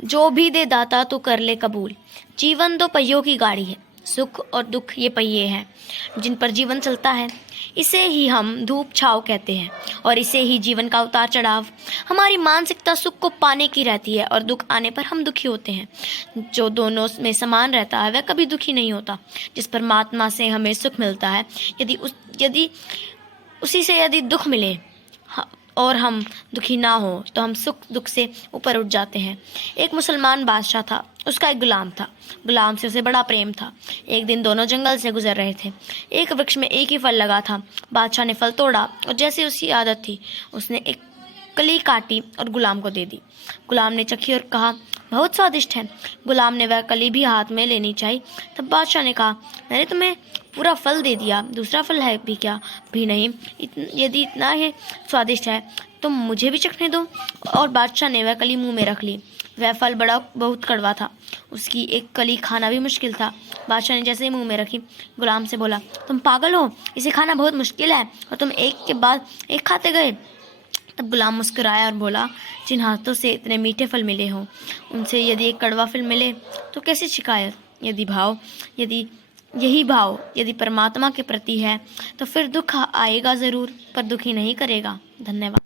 जो भी दे दाता तो कर ले कबूल। जीवन दो पहियों की गाड़ी है, सुख और दुख ये पहिए हैं जिन पर जीवन चलता है। इसे ही हम धूप छाव कहते हैं और इसे ही जीवन का उतार चढ़ाव। हमारी मानसिकता सुख को पाने की रहती है और दुख आने पर हम दुखी होते हैं। जो दोनों में समान रहता है वह कभी दुखी नहीं होता। जिस परमात्मा से हमें सुख मिलता है, यदि उसी से यदि दुख मिले और हम दुखी ना हो तो हम सुख दुख से ऊपर उठ जाते हैं। एक मुसलमान बादशाह था, उसका एक गुलाम था। गुलाम से उसे बड़ा प्रेम था। एक दिन दोनों जंगल से गुजर रहे थे। एक वृक्ष में एक ही फल लगा था। बादशाह ने फल तोड़ा और जैसे उसकी आदत थी उसने एक कली काटी और गुलाम को दे दी। गुलाम ने चखी और कहा, बहुत स्वादिष्ट है। गुलाम ने वह कली भी हाथ में लेनी चाहिए। तब बादशाह ने कहा, मैंने तुम्हें पूरा फल दे दिया, दूसरा फल है भी क्या? भी नहीं। यदि इतना ही स्वादिष्ट है तो मुझे भी चखने दो। और बादशाह ने वह कली मुंह में रख ली। वह फल बहुत कड़वा था। उसकी एक कली खाना भी मुश्किल था। बादशाह ने जैसे ही मुंह में रखी, गुलाम से बोला, तुम पागल हो, इसे खाना बहुत मुश्किल है और तुम एक के बाद एक खाते गए। तब गुलाम मुस्कुराया और बोला, जिन हाथों से इतने मीठे फल मिले हों उनसे यदि एक कड़वा फल मिले तो कैसी शिकायत। यही भाव यदि परमात्मा के प्रति है तो फिर दुख आएगा ज़रूर, पर दुखी नहीं करेगा। धन्यवाद।